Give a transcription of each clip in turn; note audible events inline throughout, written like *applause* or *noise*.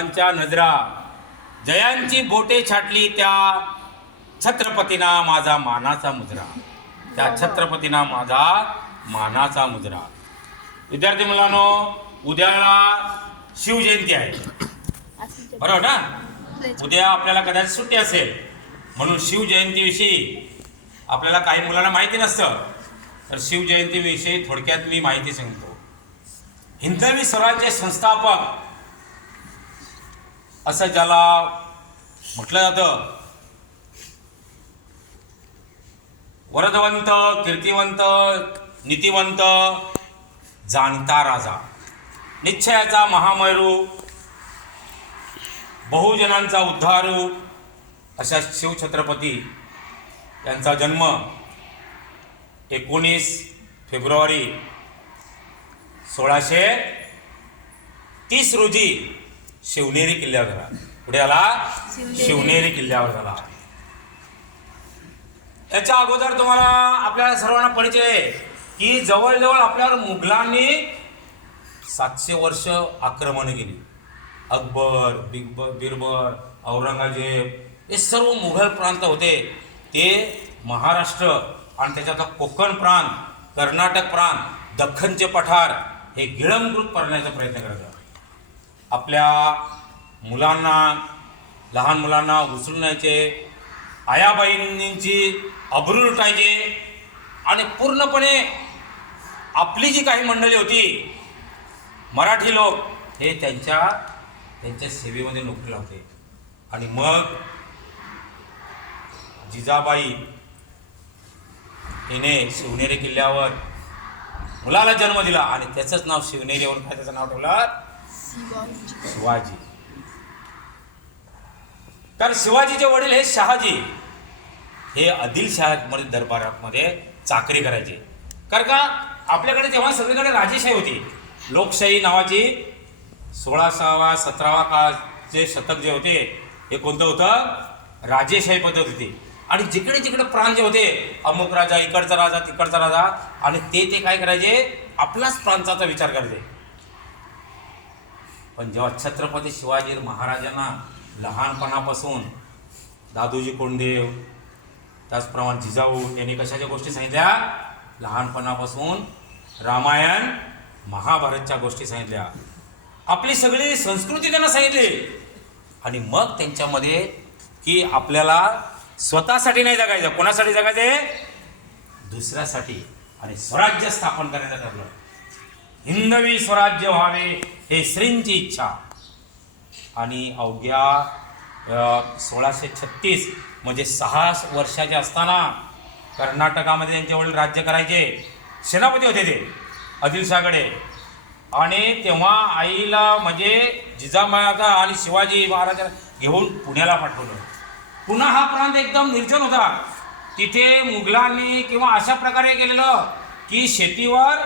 त्यांच्या नजरा. जयांची बोटे छाटली त्या छत्रपतीना माझा मानाचा मुजरा. त्या छत्रपतीना माझा मानाचा मुजरा. विद्यार्थी मुलांनो उद्याला शिवजयंती आहे. बरोबर ना? उद्या आपल्याला कदाचित सुट्टी असेल. म्हणून शिवजयंतीविषयी आपल्याला काही मुलांना माहिती नसतं. तर शिवजयंतीविषयी थोडक्यात मी माहिती सांगतो. हिंदवी स्वराज्य संस्थापक असं ज्याला म्हटलं जातं. वरदवंत कीर्तिवंत नीतिवंत जाणता राजा. निश्चयाचा महामयरू बहुजनांचा उद्धारू अशा शिवछत्रपती यांचा जन्म एकोणीस फेब्रुवारी सोळाशे तीस रोजी शिवनेरी किल्ल्यावर झाला पुढे आला शिवनेरी. किल्ल्यावर झाला याच्या अगोदर तुम्हाला आपल्याला सर्वांना परिचय आहे की जवळजवळ आपल्यावर मुघलांनी सातशे वर्ष आक्रमण केली. अकबर बिगबर बिरबर औरंगजेब हे सर्व मुघल प्रांत होते. ते महाराष्ट्र आणि त्याच्यात कोकण प्रांत कर्नाटक प्रांत दख्खनचे पठार हे गिळंकृत करण्याचा प्रयत्न करत. आपल्या मुलांना लहान मुलांना उचलून न्यायचे. आयाबाईंची अब्रू लुटायचे आणि पूर्णपणे आपली जी काही मंडळी होती मराठी लोक हे त्यांच्या त्यांच्या सेवेमध्ये नोकरी लावते. आणि मग जिजाबाई हिने शिवनेरी किल्ल्यावर मुलाला जन्म दिला. आणि त्याचंच नाव शिवनेरीवर काय त्याचं नाव ठेवलं? शिवाजी. कारण शिवाजीचे वडील हे शहाजी. हे आदिलशहामध्ये दरबारामध्ये चाकरी करायचे. कारण का? आपल्याकडे तेव्हा सगळीकडे राजेशाही होती. लोकशाही नावाची सोळासावा सतरावा काळचे शतक जे होते हे कोणतं होतं? राजेशाही पद्धत होती. आणि जिकडे जिकडे प्रांत जे होते अमुक राजा इकडचा राजा तिकडचा राजा आणि ते ते काय करायचे? आपलाच प्रांताचा विचार करायचे. पण जेव्हा छत्रपती शिवाजी महाराजांना लहानपणापासून दादोजी कोंडदेव त्याचप्रमाणे जिजाऊ यांनी कशाच्या गोष्टी सांगितल्या? लहानपणापासून रामायण महाभारतच्या गोष्टी सांगितल्या. आपली सगळी संस्कृती त्यांना सांगितली. आणि मग त्यांच्यामध्ये की आपल्याला स्वतःसाठी नाही जगायचं. कोणासाठी जगायचे दुसऱ्यासाठी. आणि स्वराज्य स्थापन करायचं ठरलं. हिंदवी स्वराज्य व्हावे. हे श्रींची इच्छा. आणि अवघ्या सोळाशे छत्तीस म्हणजे सहा वर्षाचे असताना कर्नाटकामध्ये त्यांचे वडील राज्य करायचे. सेनापती होते ते आदिलशाहकडे आणि तेव्हा आईला म्हणजे जिजामाता आणि शिवाजी महाराजांना घेऊन पुण्याला पाठवलं. पुन्हा हा प्रांत एकदम निर्जन होता. तिथे मुघलांनी किंवा अशा प्रकारे केलेलं की शेतीवर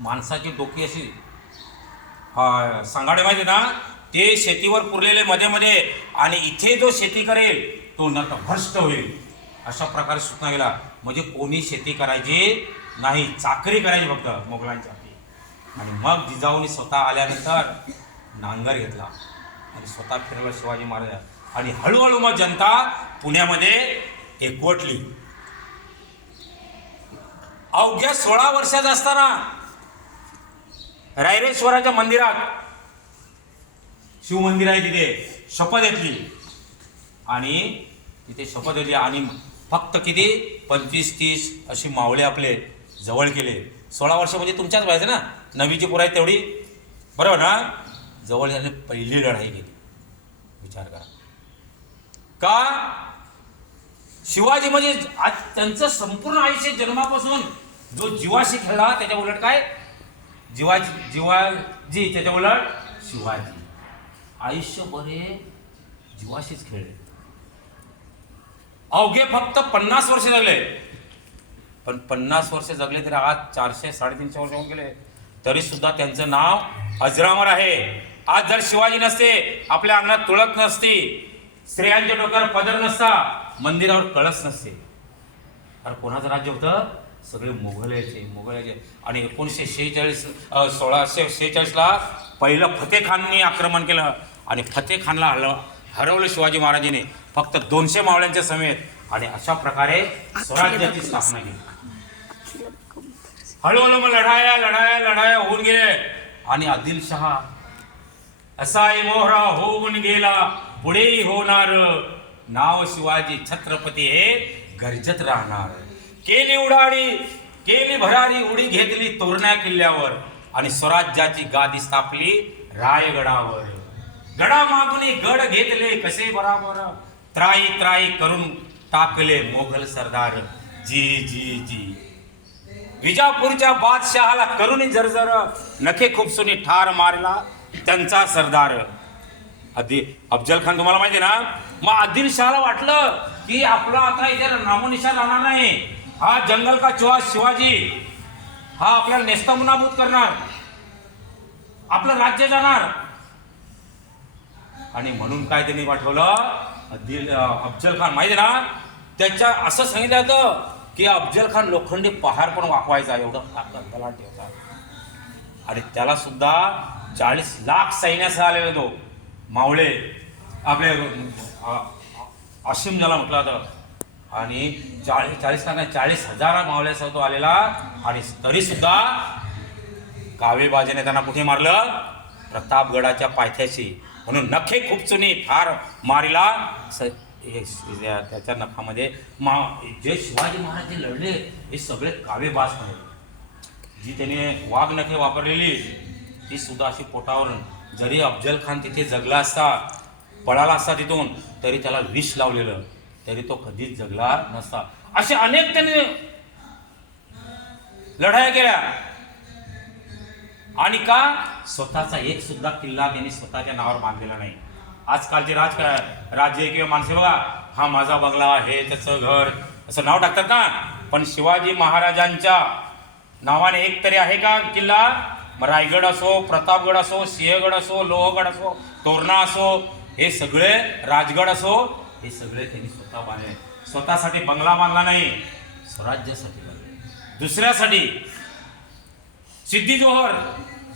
माणसाची डोकी अशी सांगाडे माहिती ना ते शेतीवर पुरलेले मध्ये मध्ये आणि इथे जो शेती करेल तो नंतर भ्रष्ट होईल. अशा प्रकारे सूचना गेला म्हणजे कोणी शेती करायची नाही चाकरी करायची फक्त मोगलांच्या आणि मग जिजाऊनी स्वतः आल्यानंतर नांगर घेतला. आणि स्वतः फिरवलं शिवाजी महाराज. आणि हळूहळू मग जनता पुण्यामध्ये एकवटली. अवघ्या सोळा वर्षात असताना रायरेश्वराच्या मंदिरात. शिवमंदिर आहे तिथे. शपथ घेतली. आणि तिथे शपथ घेतली आणि फक्त किती? पंचवीस तीस अशी मावळे आपले जवळ केले. सोळा वर्ष म्हणजे तुमच्याच व्हायचं ना? नवीची पुराय तेवढी. बरोबर ना? जवळ झाले पहिली लढाई केली. विचार करा. का? शिवाजी म्हणजे आज त्यांचं संपूर्ण आयुष्य जन्मापासून जो जीवाशी खेळला त्याच्या उलट काय? जिवाजी जीवाजी त्याच्या उलट शिवाजी. आयुष्यभर हे जीवाशीच खेळले. अवघे फक्त पन्नास वर्ष जगले. पण पन्नास वर्ष जगले तरी आज चारशे साडेतीनशे वर्ष होऊन गेले. तरी सुद्धा त्यांचं नाव अजरामर आहे. आज जर शिवाजी नसते आपल्या अंगणात तुळक नसती स्त्रियांच्या डोक्यावर पदर नसता मंदिरावर कळस नसते. अरे कोणाचं राज्य होतं? सगळे मोगल यायचे आणि एकोणीसशे शेहेचाळीस सोळाशे शेहेचाळीसला पहिलं फतेखाननी आक्रमण केलं आणि फतेखानला हल हरवलं शिवाजी महाराजांनी. फक्त दोनशे मावळ्यांच्या समेत. आणि अशा प्रकारे स्वराज्याची स्थापना केली. हळूहळू मग लढाया लढाया लढाया होऊन गेले. आणि आदिलशहा असाही मोहरा होऊन गेला. पुढेही होणार. नाव शिवाजी छत्रपती हे गरजत राहणार. केली उडाडी केली भरारी उडी घेतली तोरणा किल्ल्यावर आणि स्वराज्याची गादी स्थापली रायगडावर. गडा मागुनी गड घेतले कसे बराबर? त्राई त्राई करून टाकले मोगल सरदार. जी जी जी. विजापूरच्या बादशहाला करुणी जर्जर नखे खुपसुनी ठार मारला त्यांचा सरदार. आधी अफजल खान तुम्हाला माहिती आहे ना? मग आदिलशहाला वाटलं की आपलं आता इथे नामोनिशा राहणार नाही. हा जंगल का चुहा शिवाजी? हा आपल्याला नेस्तमुनाबूत करणार. आपलं राज्य जाणार. आणि म्हणून काय त्यांनी पाठवलं? अफजल खान. माहिती आहे ना? त्याच्या असं सांगितलं होतं की अफजल खान लोखंडी पहार पण वाकवायचा एवढं ताकद तलाठी आणि त्याला सुद्धा चाळीस लाख सैन्यासह आलेला तो मावळे आपले आशिम ज्याला म्हटलं होतं आणि चाळीस चाळीस लाख चाळीस हजार मावळ्यासह तो आलेला. आणि तरी सुद्धा कावेबाजीने त्यांना कुठे मारलं? प्रतापगडाच्या पायथ्याशी. म्हणून नखे खूप चुनी फार मारिला. स- हे त्याच्या नखामध्ये मा जे शिवाजी महाराज जे लढले हे सगळे कावेबाज होते. जी त्याने वाघ नखे वापरलेली ती सुद्धा अशी पोटावरून जरी अफजल खान तिथे जगला असता पळाला असता तिथून तरी त्याला विष लावलेलं. तरी तो कधीच जगला नसता. असे अनेक त्यांनी लढाया केल्या. आणि का? स्वतःचा एक सुद्धा किल्ला त्यांनी स्वतःच्या नावावर बांधलेला नाही. आजकालचे राज राज्य किंवा माणसे बघा हा माझा बंगला हे त्याचं घर असं नाव टाकतात ना? पण शिवाजी महाराजांच्या नावाने एक तरी आहे का किल्ला? रायगड असो प्रतापगड असो सिंहगड असो लोहगड असो तोरणा असो हे सगळे राजगड असो हे सगळे त्यांनी स्वतः बांधले स्वतःसाठी बंगला बांधला नाही. स्वराज्यासाठी बांधले. दुसऱ्यासाठी सिद्धी जोहर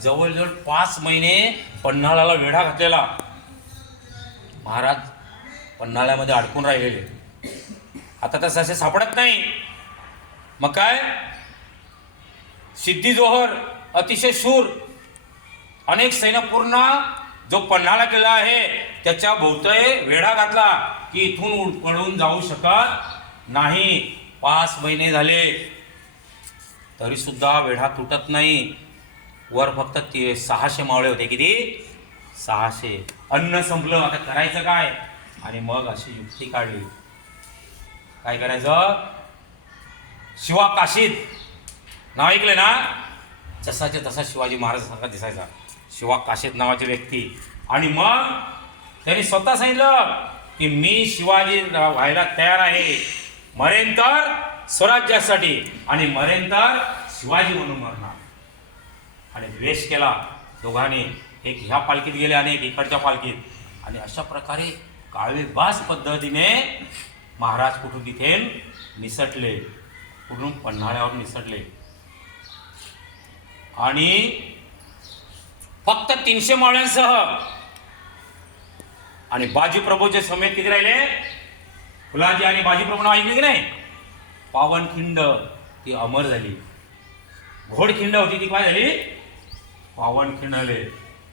जवळजवळ पाच महिने पन्हाळ्याला वेढा घातलेला. महाराज पन्हाळ्यामध्ये अडकून राहिलेले. आता तर असे सापडत नाही. मग काय? सिद्धी जोहर अतिशय शूर. अनेक सैन्यपूर्ण जो पन्हाळा किल्ला आहे त्याच्या भोवतय वेढा घातला. की इथून उड- पळून जाऊ शकत नाही. पाच महिने झाले. तरी सुद्धा वेढा तुटत नाही. वर फक्त ते सहाशे मावळे होते. किती? सहाशे. अन्न संपलं. आता करायचं काय? आणि मग अशी युक्ती काढली. काय करायचं? शिवा काशीद नाव ऐकलं ना? जसाच्या तसा शिवाजी महाराजांसारखा दिसायचा. शिवा काशीद नावाची व्यक्ती. आणि मग त्यांनी स्वतः सांगितलं की मी शिवाजी व्हायला तयार आहे. मरेन तर स्वराज्यासाठी आणि मरेन तर शिवाजी म्हणून मरणार. आणि द्वेष केला. दोघांनी एक ह्या पालखीत गेले आणि एक इकडच्या पालखीत. आणि अशा प्रकारे काळविभास पद्धतीने महाराज कुठून तिथे निसटले. कुठून पन्हाळ्यावर निसटले. आणि फक्त तीनशे माळ्यांसह आणि बाजी प्रभूचे समेत किती राहिले? फुलाजी आणि बाजीप्रभू नाव ऐकले की नाही? पावनखिंड ती अमर झाली. घोडखिंड होती ती काय झाली? पावनखिंड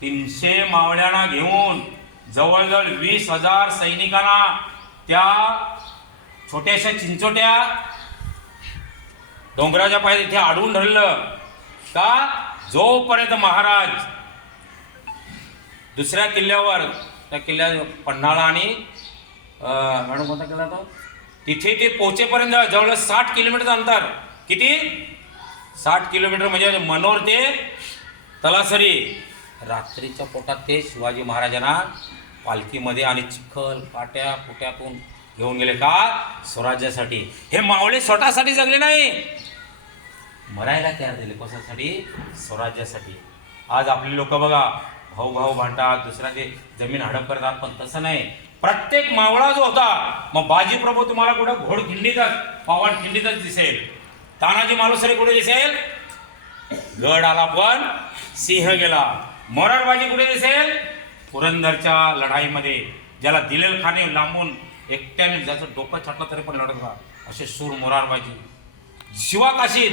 तीनशे मावळ्यांना घेऊन जवळजवळ वीस हजार सैनिकांना त्या छोट्याशा चिंचोट्या डोंगराच्या पाय इथे अडवून धरलं. का? जोपर्यंत महाराज दुसऱ्या किल्ल्यावर त्या किल्ल्या पन्हाळा आणि मॅडम कोणता किल्ला तो? तिथे ते पोहोचेपर्यंत जवळ साठ किलोमीटरचं अंतर. किती? साठ किलोमीटर म्हणजे मनोर ते तलासरी. रात्रीच्या पोटात ते शिवाजी महाराजांना पालखीमध्ये आणि चिखल काट्या कुट्यातून घेऊन गेले का? स्वराज्यासाठी. हे मावळे स्वतःसाठी जगले नाही. मरायला तयार झाले कशासाठी? स्वराज्यासाठी. आज आपले लोक बघा भाऊ भाऊ भांडतात दुसऱ्याचे जमीन हडप करतात पण तसं नाही. प्रत्येक मावळा जो होता मग बाजीप्रभू तुम्हाला कुठं घोडखिंडीतच पावनखिंडीतच दिसेल. तानाजी मालुसरे कुठे दिसेल? गड आला पण सिंह गेला. मोरारबाजी कुठे दिसेल? पुरंदरच्या लढाईमध्ये ज्याला दिलेल खाने लांबून एकट्याने ज्याचं डोकं छाटलं तरी पण लढत होता असे सूर मोरारबाजी शिवाकाशीत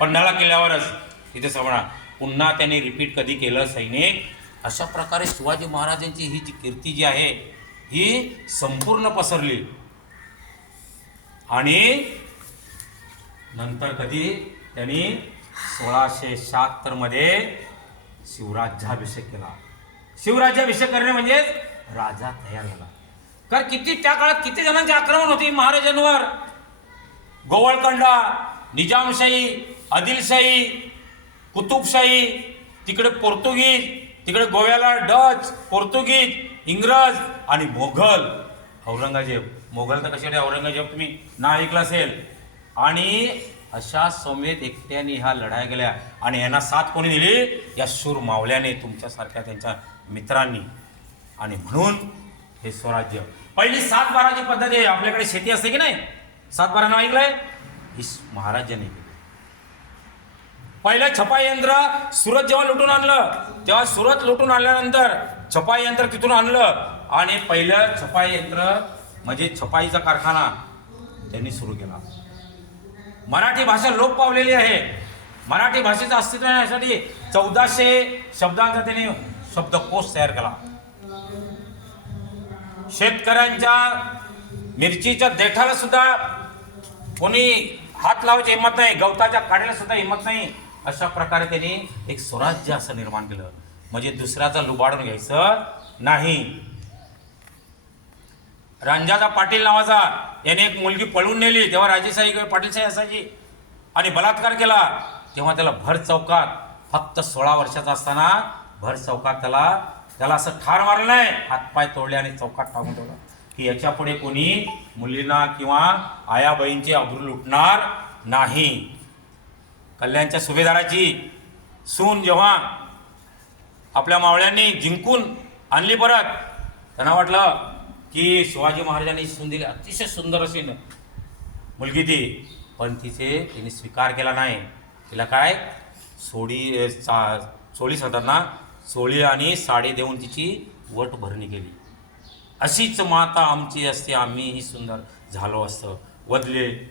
पंढाला केल्यावरच इथे समजा पुन्हा त्याने रिपीट कधी केलं सैनिक? अशा प्रकारे शिवाजी महाराजांची ही जी कीर्ती जी आहे ही संपूर्ण पसरली. आणि नंतर कधी? त्यांनी सोळाशे शहात्तरमध्ये शिवराज्याभिषेक केला. शिवराज्याभिषेक करणे म्हणजेच राजा तयार झाला. कारण किती त्या काळात किती जणांचे आक्रमण होती महाराजांवर? गोवळकंडा निजामशाही आदिलशाही कुतुबशाही तिकडे पोर्तुगीज तिकडे गोव्याला डच पोर्तुगीज इंग्रज आणि मोघल. औरंगजेब. मोघल तर कशाकडे औरंगजेब तुम्ही ना ऐकलं असेल. आणि अशा समेत एकट्याने ह्या लढाया गेल्या. आणि यांना साथ कोणी दिली? या सूर मावल्याने तुमच्यासारख्या त्यांच्या मित्रांनी. आणि म्हणून हे स्वराज्य. पहिली सात बाराची पद्धती आहे. आपल्याकडे शेती असते की नाही? सात बारा नाव ऐकलंय? ही महाराजांनी केली पहिलं छपाई यंत्र सुरत जेव्हा लुटून आणलं तेव्हा सुरत लुटून आणल्यानंतर छपाई यंत्र तिथून आणलं. आणि पहिलं छपाई यंत्र म्हणजे छपाईचा कारखाना त्यांनी सुरू केला. मराठी भाषा लोप पावलेली आहे. मराठी भाषेचं अस्तित्व येण्यासाठी चौदाशे शब्दांचा त्यांनी शब्दकोश तयार केला. शेतकऱ्यांच्या मिरचीच्या देठाला सुद्धा कोणी हात लावायची हिंमत नाही गवताच्या काढायला सुद्धा हिंमत नाही. अशा प्रकारे त्यांनी एक स्वराज्य असं निर्माण केलं. म्हणजे दुसऱ्याचा लुबाडून घ्यायचं नाही. रांजादा पाटील नावाचा याने एक मुलगी पळून नेली. तेव्हा राजेशाही पाटीलशाही असायची. आणि बलात्कार केला. तेव्हा त्याला भर चौकात फक्त सोळा वर्षाचा असताना भर चौकात त्याला त्याला असं ठार मारलं नाही. हातपाय तोडले आणि चौकात टाकून ठेवलं. की याच्यापुढे कोणी मुलींना किंवा आयाबाईंचे अब्रू लुटणार नाही. कल्याणच्या सुभेदाराची सून जेव्हा आपल्या मावळ्यांनी जिंकून आणली परत त्यांना वाटलं की शिवाजी महाराजांनी सून दिली. अतिशय सुंदर अशी मुलगी ती. पण तिचे तिने स्वीकार केला नाही. तिला काय? सोडी चा चोळी सांगतात ना चोळी आणि साडी देऊन तिची वट भरणी केली. अशीच माता आमची असते. आम्हीही सुंदर झालो असतं. वदले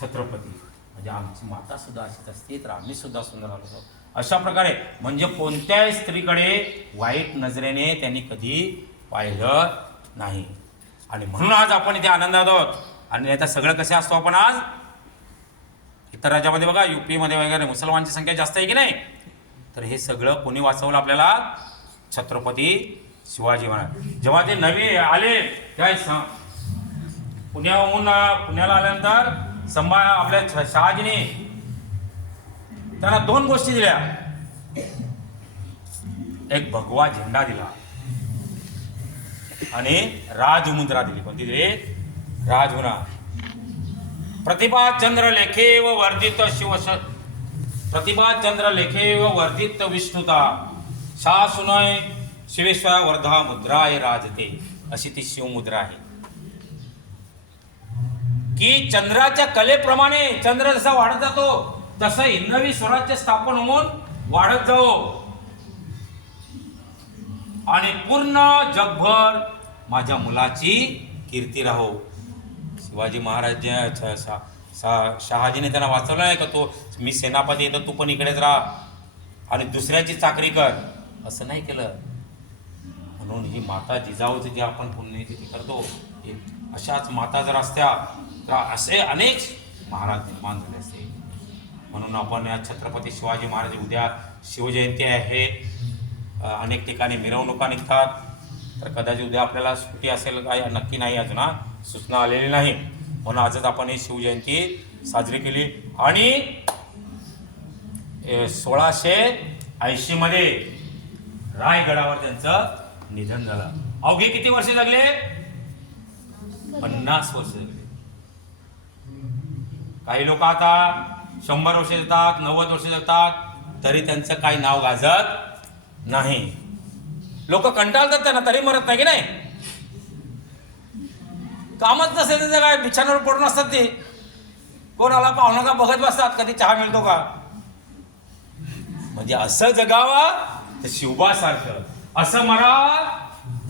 छत्रपती. म्हणजे आमची माता सुद्धा अशीच असते तर आम्ही सुद्धा सुंदर आलो अशा प्रकारे म्हणजे कोणत्याही स्त्रीकडे वाईट नजरेने त्यांनी कधी पाहिलं नाही. आणि म्हणून आज आपण इथे आनंदात आहोत. आणि आता सगळं कसे असतो आपण आज? इतर राज्यामध्ये बघा युपीमध्ये वगैरे मुसलमानची संख्या जास्त आहे की नाही? तर हे सगळं कोणी वाचवलं आपल्याला? छत्रपती शिवाजी महाराज. जेव्हा ते नवे आले त्या पुण्याहून पुण्याला आल्यानंतर संभाळ आपल्या शहाजीने. त्यांना दोन गोष्टी दिल्या. एक भगवा झेंडा दिला. आणि राजमुद्रा दिली. कोणती दिली? राजमुद्रा प्रतिभा चंद्र लेखे व वर्धित शिव प्रतिभा चंद्र लेखे व वर्धित विष्णुता. शासुनय शिवेश्वरा वर्धा मुद्रा राजते. अशी ती शिवमुद्रा आहे. की चंद्राच्या कलेप्रमाणे चंद्र जसा वाढत जातो तसं हिंदवी स्वराज्य स्थापन होऊन वाढत जाओ आणि पूर्ण जगभर माझ्या मुलाची कीर्ती राहो. शिवाजी महाराज शहाजीने त्यांना वाचवलं नाही का तो? मी सेनापती येतो तू पण इकडेच राहा. आणि दुसऱ्याची चाकरी कर. असं नाही केलं. म्हणून ही माता जिजाऊची जी आपण पुण्यतिथी करतो. अशाच माता जर असत्या तर असे अनेक महाराज निर्माण झाले असते म्हणून आपण या छत्रपती शिवाजी महाराज उद्या शिवजयंती आहे. अनेक ठिकाणी मिरवणुका निघतात. तर कदाचित उद्या आपल्याला सुट्टी असेल काय नक्की नाही अजून सूचना आलेली नाही. म्हणून आजच आपण ही शिवजयंती साजरी केली. आणि सोळाशे सोळाशे ऐंशीमध्ये रायगडावर त्यांचं निधन झालं. अवघे किती वर्ष जगले? पन्नास वर्ष जगले. काही लोक आता शंभर वर्ष जगतात नव्वद वर्ष जगतात तरी त्यांचं काही नाव गाजत नाही. लोक कंटाळतात त्यांना तरी मरत नाही की नाही? कामच नसेल त्याचं काय बिछाण्यावर पडून असतात ते. कोण आला पाहुणा का बघत बसतात कधी चहा मिळतो का? म्हणजे असं जगावं तर शिवबासारखं. असं मरा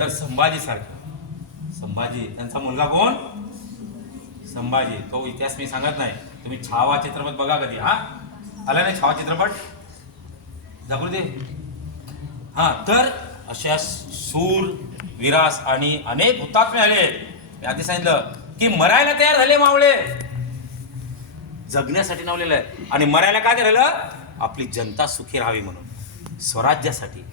तर संभाजी सारखं संभाजी त्यांचा मुलगा कोण? संभाजी तो इतिहास मी सांगत नाही. तुम्ही छावा चित्रपट बघा कधी. हा? आला नाही छावा चित्रपट? दाखवू दे. हा तर अशा सूर विरास आणि अनेक हुतात्मे आले. मी आधी सांगितलं की मरायला तयार झाले मावळे. जगण्यासाठी नावलेलं आहे. आणि मरायला काय राहिलं आपली जनता सुखी राहावी म्हणून. स्वराज्यासाठी.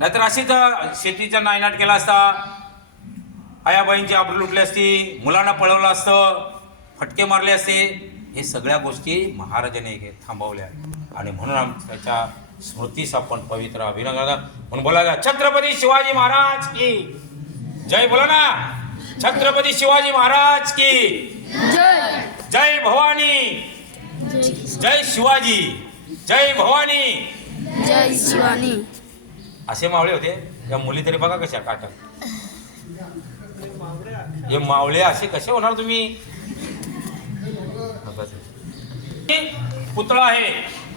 नाहीतर अशी तर शेतीचा नायनाट केला असता. आयाबाईंची आबरू लुटली असती मुलांना पळवलं असतं फटके मारले असते हे सगळ्या गोष्टी महाराजाने थांबवल्या आणि म्हणून आम त्याच्या स्मृतीस आपण पवित्र अभिनव करा. म्हणून बोला छत्रपती शिवाजी महाराज की? जय बोला ना छत्रपती शिवाजी महाराज की? जय जय भवानी. जय शिवाजी. जय भवानी. जय शिवानी. असे मावळे होते. त्या मुली तरी बघा कशा काटक हे मावळे असे कसे होणार तुम्ही? पुतळा आहे.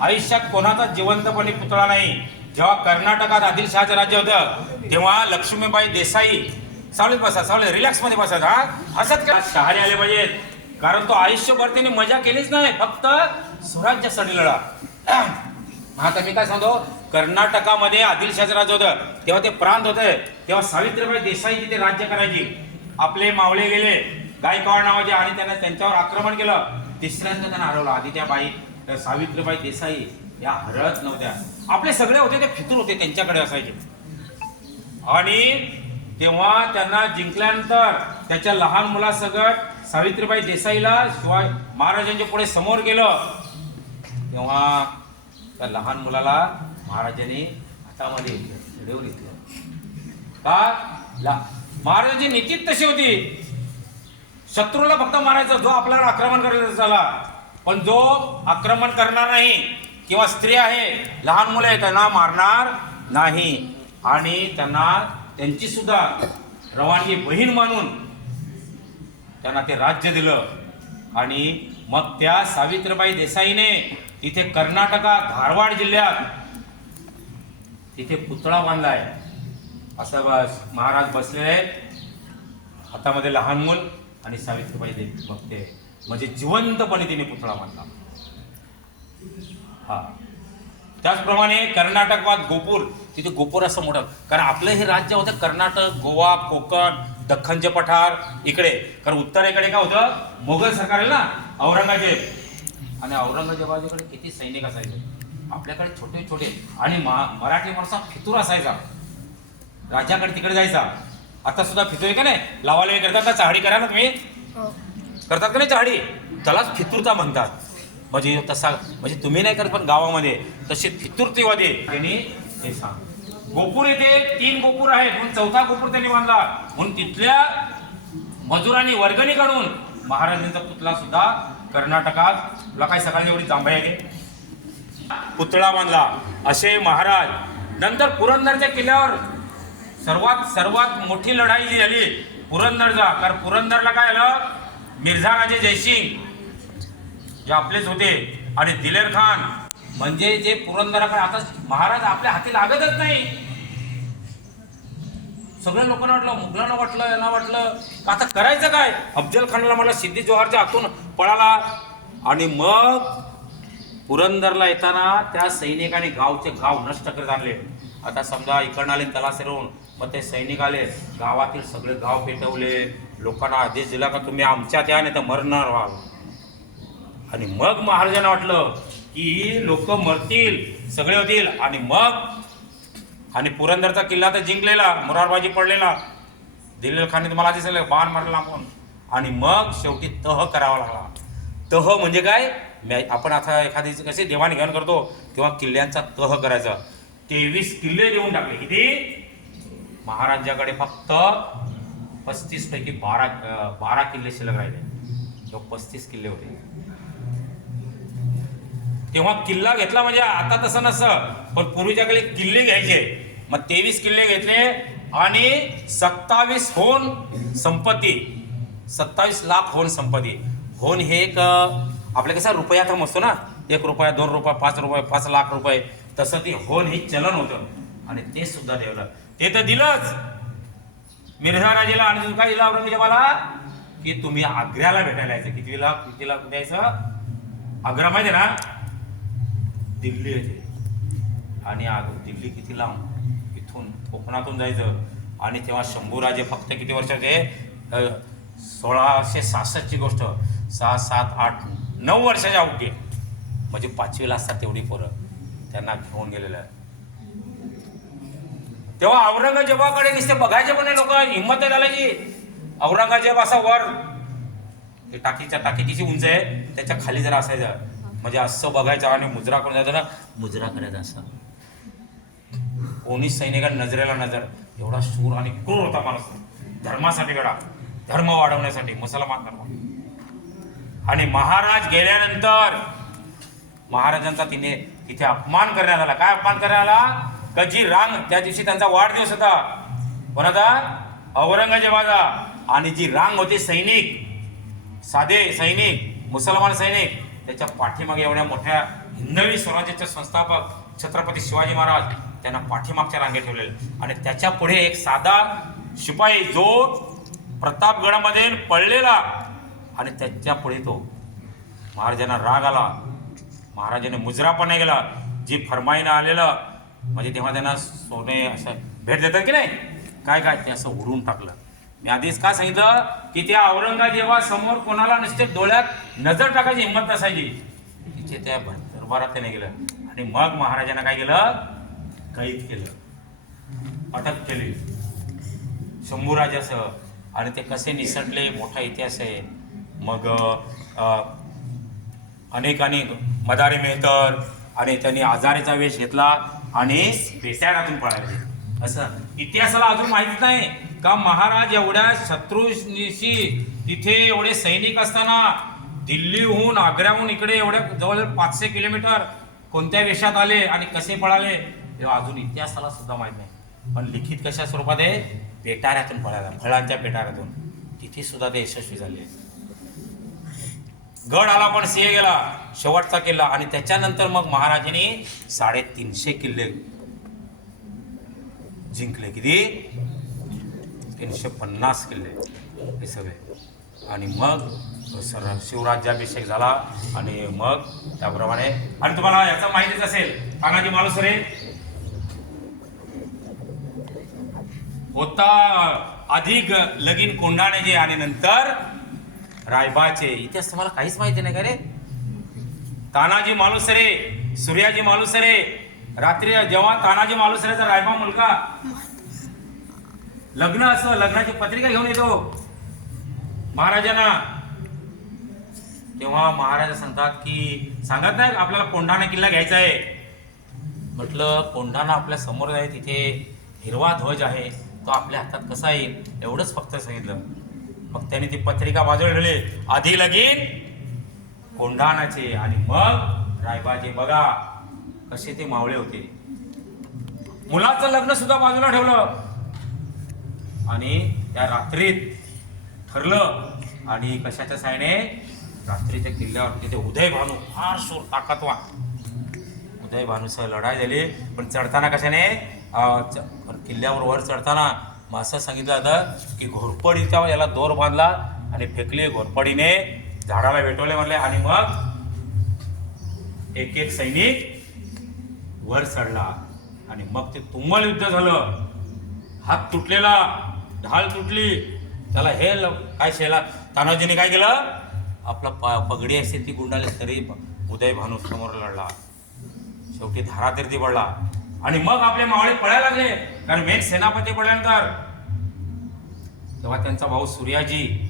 आयुष्यात कोणाचा जिवंतपणे पुतळा नाही. जेव्हा कर्नाटकात आदिलशहाचं राज्य होतं तेव्हा लक्ष्मीबाई देसाई सावलीत बसा सावलीत रिलॅक्समध्ये बसा हा? असंच का? शहारे आले पाहिजेत. कारण तो आयुष्यभर त्याने मजा केलीच नाही. फक्त स्वराज्यासाठी लढा *clears throat* आता मी काय सांगतो? कर्नाटकामध्ये आदिलशहाचं राज्य होतं. तेव्हा ते प्रांत होते. तेव्हा सावित्रीबाई देसाई तिथे राज्य करायची आपले मावळे गेले गायकवाड नावाचे आणि त्यांना त्यांच्यावर आक्रमण केलं. तिसऱ्यांदा त्यांना हरवलं. आधी बाई सावित्रीबाई देसाई या हरत नव्हत्या. आपले सगळे होते ते फितूर होते त्यांच्याकडे असायचे. आणि तेव्हा त्यांना जिंकल्यानंतर त्याच्या लहान मुलासकट सावित्रीबाई देसाईला शिवाय महाराजांच्या पुढे समोर गेलं. तेव्हा त्या लहान मुलाला महाराजांनी हातामध्ये घेतलं. का? ला महाराजांची नीतीच तशी होती. शत्रूला फक्त मारायचं जो आपल्याला आक्रमण करायचा झाला पण जो आक्रमण करणार नाही किंवा स्त्री आहे लहान मुलं आहे त्यांना मारणार नाही. आणि त्यांना त्यांची सुद्धा रवानगी बहीण मानून त्यांना ते राज्य दिलं. आणि मग त्या सावित्रीबाई देसाईने तिथे कर्नाटकात धारवाड जिल्ह्यात तिथे पुतळा बांधलाय. असं बस महाराज बसलेले आहेत. हातामध्ये लहान मूल आणि सावित्रीबाई देवी. बघते. म्हणजे जिवंतपणे तिने पुतळा बांधला. हा. त्याचप्रमाणे कर्नाटकात गोपूर तिथे गोपूर असं मोठं. कारण आपलं हे राज्य होतं कर्नाटक गोवा कोकण दख्खनचे पठार इकडे. कारण उत्तरेकडे काय होतं? मोगल सरकार आहे ना? औरंगजेब. आणि औरंगजेबाजीकडे किती सैनिक असायचे? आपल्याकडे छोटे छोटे आणि मराठी माणसा फितूर असायचा. राजाकडे तिकडे जायचा. आता सुद्धा फितूर आहे का नाही? लावाला हे करतात का? चहाडी करा ना तुम्ही. करतात का नाही चहाडी? त्यालाच फितूरता म्हणतात. म्हणजे तसा म्हणजे तुम्ही नाही करत पण गावामध्ये तसे फितुरतेवादी त्यांनी हे सांग. गोपूर येथे तीन गोपूर आहेत. म्हणून चौथा गोपूर त्यांनी बांधला. म्हणून तिथल्या मजुरांनी वर्गणी काढून महाराजांचा पुतळा सुद्धा कर्नाटकात तुला काय सकाळी एवढी आहे? पुतळा बांधला. असे महाराज नंतर पुरंदरच्या किल्ल्यावर सर्वात सर्वात मोठी लढाई जी झाली पुरंदरचा. कारण पुरंदरला काय आलं? मिर्झा राजे जयसिंग जे आपलेच होते. आणि दिलेर खान. म्हणजे जे पुरंदराकडे आता महाराज आपल्या हाती लागतच नाही. सगळ्या लोकांना वाटलं मुघलांना वाटलं यांना वाटलं. का आता करायचं काय? अफजल खानला म्हटलं सिद्धी जोहारच्या हातून पळाला. आणि मग पुरंदरला येताना त्या सैनिकाने गावचे गाव नष्ट करत आणले. आता समजा इकडनं आले त्याला मग ते सैनिक आले गावातील सगळे गाव पेटवले. लोकांना आदेश दिला का तुम्ही आमच्यात या नाही तर मरणार व्हाल आणि मग महाराजांना वाटलं की लोक मरतील सगळे होतील. आणि मग आणि पुरंदरचा किल्ला तर जिंकलेला मुरारबाजी पडलेला. दिलेल खानने तुम्हाला आधी सांगितलं बाण मारला आपण. आणि मग शेवटी तह करावा लागला. तह म्हणजे काय? आपण आता एखादी कसे देवाणघेवाण करतो तेव्हा किल्ल्यांचा तह करायचा. तेवीस किल्ले देऊन टाकले. किती? महाराजाकडे फक्त पस्तीस पैकी बारा बारा किल्ले शिल्लक राहिले. तो पस्तीस किल्ले होते. तेव्हा किल्ला घेतला म्हणजे आता तसं नसं पण पूर्वीच्याकडे किल्ले घ्यायचे. मग तेवीस किल्ले घेतले आणि सत्तावीस होन संपत्ती. सत्तावीस लाख होन संपत्ती. होन हे एक आपल्या कसं थम असतो ना एक रुपया दोन रुपये पाच रुपये पाच लाख रुपये तसं ते होन हे चलन होतं. आणि ते सुद्धा ठेवलं ते तर दिलंच. मिर्झा राजेला आणि काय दिला औरंगजेबाला की तुम्ही आग्र्याला भेटायला यायचं. कितीला कितीला द्यायचं आग्रा माहिती आहे ना? दिल्ली येते. आणि आग दिल्ली किती लांब इथून कोकणातून जायचं. आणि तेव्हा शंभूराजे फक्त किती वर्ष सोळाशे सहासष्टची गोष्ट. सहा सात आठ नऊ वर्षाच्या अवघे म्हणजे पाचवीला असतात तेवढी पोरं. त्यांना घेऊन गेलेलं आहे. तेव्हा औरंगजेबाकडे नुसते बघायचे पण लोक हिंमत नाही घालायची औरंगजेब असा वर. ते टाकीच्या टाकी किती उंच आहे. त्याच्याखाली जरा असायचं. म्हणजे असं बघायचं आणि मुजरा करून जायचं ना. मुजरा करायचा असा. कोणीच सैनिकांना नजरेला नजर. एवढा शूर आणि क्रूर होता माणूस. धर्मासाठी गडा. धर्म वाढवण्यासाठी मुसलमान धर्म. आणि महाराज गेल्यानंतर महाराजांचा तिने तिथे अपमान करण्यात आला. काय अपमान करण्यात आला? का जी रांग त्या दिवशी त्यांचा वाढदिवस होता. कोणाचा औरंगजेबाचा. आणि जी रांग होती सैनिक साधे सैनिक मुसलमान सैनिक त्याच्या पाठीमागे एवढ्या मोठ्या हिंदवी स्वराज्याचे संस्थापक छत्रपती शिवाजी महाराज त्यांना पाठीमागच्या रांगेत ठेवलेले. आणि त्याच्या पुढे एक साधा शिपाई जो प्रतापगडामध्ये पडलेला. आणि त्याच्या पुढे तो महाराजांना राग आला. महाराजांनी मुजरा पण नाही गेला जी फरमाईनं आलेलं म्हणजे तेव्हा त्यांना सोने असं भेट देतात की नाही? काय काय? ते असं उडून टाकलं. मी आधीच काय सांगितलं? की त्या औरंगजेबा समोर कोणाला नसते डोळ्यात नजर टाकायची हिंमत नसायची. तिथे त्या दरबारात त्याने गेलं आणि मग महाराजांना काय केलं? कैद केलं. अटक केली. शंभूराजासह आणि ते कसे निसटले? मोठा इतिहास आहे. मग अ, अनेक अनेक मदारी मेहतर आणि त्यांनी आजारीचा वेश घेतला. आणि बेट्यारातून पळाले असं. इतिहासाला अजून माहीत नाही. का महाराज एवढ्या शत्रूशी तिथे एवढे सैनिक असताना दिल्लीहून आग्र्याहून इकडे एवढ्या जवळजवळ पाचशे किलोमीटर कोणत्या वेशात आले आणि कसे पळाले तेव्हा अजून इतिहासाला सुद्धा माहीत नाही. पण लिखित कशा स्वरूपात आहे? पेटाऱ्यातून पळायला. फळांच्या पेटाऱ्यातून तिथे सुद्धा ते यशस्वी झाले. गड आला पण सिंह गेला. शेवटचा किल्ला. आणि त्याच्यानंतर मग महाराजांनी साडेतीनशे किल्ले जिंकले. किती? तीनशे पन्नास किल्ले हे सगळे. आणि मग सर शिवराज्याभिषेक झाला. आणि मग त्याप्रमाणे आणि तुम्हाला याचा माहितीच असेल तानाजी मालुसरे होता अधिक लगीन कोंडाण्याचे आणि नंतर रायबाचे. इतिहास तुम्हाला काहीच माहिती नाही का रे? तानाजी मालुसरे सूर्याजी मालुसरे. रात्री जेव्हा तानाजी मालुसरेचा रायबा मुलगा लग्न असं लग्नाची पत्रिका घेऊन येतो. महाराजांना. तेव्हा महाराजा सांगतात की सांगत नाही आपल्याला कोंढाणा किल्ला घ्यायचा आहे. म्हटलं कोंढाणा आपल्यासमोर आहे तिथे हिरवा ध्वज आहे. तो आपल्या हातात कसा येईल? एवढंच फक्त सांगितलं. मग त्याने ती पत्रिका वाजवले आधी लगीन कोंढाणाचे आणि मग रायबाचे बघा कसे ते मावळे होते. मुलाचं लग्न सुद्धा बाजूला ठेवलं. आणि त्या रात्रीत ठरलं. आणि कशाच्या सायने? रात्रीच्या किल्ल्यावर तिथे उदय भानू फार सूर ताकदवान. उदय भानूसह लढाई झाली. पण चढताना कशाने? किल्ल्यावर वर चढताना मग असं सांगितलं जातं की घोरपडीचा याला दोर बांधला आणि फेकले घोरपडीने झाडाला वेटवले म्हणले आणि मग एक एक सैनिक वर चढला. आणि मग ते तुंबल युद्ध झालं. हात तुटलेला ढाल तुटली. त्याला हे ल- काय शेला तानाजीने काय केलं? आपला प पगडी असते ती गुंडाली तरी उदय भानू समोर लढला. शेवटी धारातीर्थी पडला. आणि मग आपले मावळे पळायला लागले. कारण मेन सेनापती पडल्यानंतर तेव्हा त्यांचा भाऊ सूर्याजी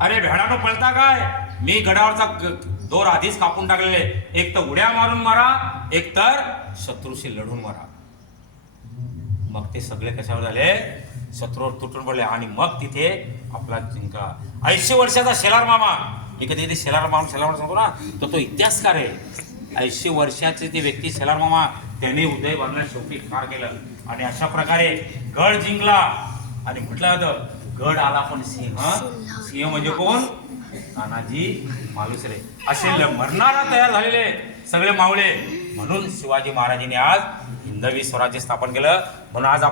अरे भेडानो पळता काय? मी गडावरचा दोर आधीच कापून टाकलेले. एक तर उड्या मारून मारा एक तर शत्रूशी लढून मारा. मग ते सगळे कशावर झाले? शत्रूवर तुटून पडले. आणि मग तिथे आपला जिंकला ऐंशी वर्षाचा शेलार मामा मी कधी कधी शेलार मामा शेलार सांगतो ना तर तो इतिहासकार आहे. ऐंशी वर्षाचे ती व्यक्ती शेलार मामा त्यांनी उदय बांधला शेवटी ठार केलं. आणि अशा प्रकारे गड जिंकला. आणि म्हटलं होतं गड आला पण सिंह. सिंह म्हणजे कोण? तानाजी मालुसरे. असे ल- मरणारा तयार झालेले सगळे मावळे म्हणून शिवाजी महाराजांनी आज हिंदवी स्वराज्य स्थापन केलं. म्हणून आज आपण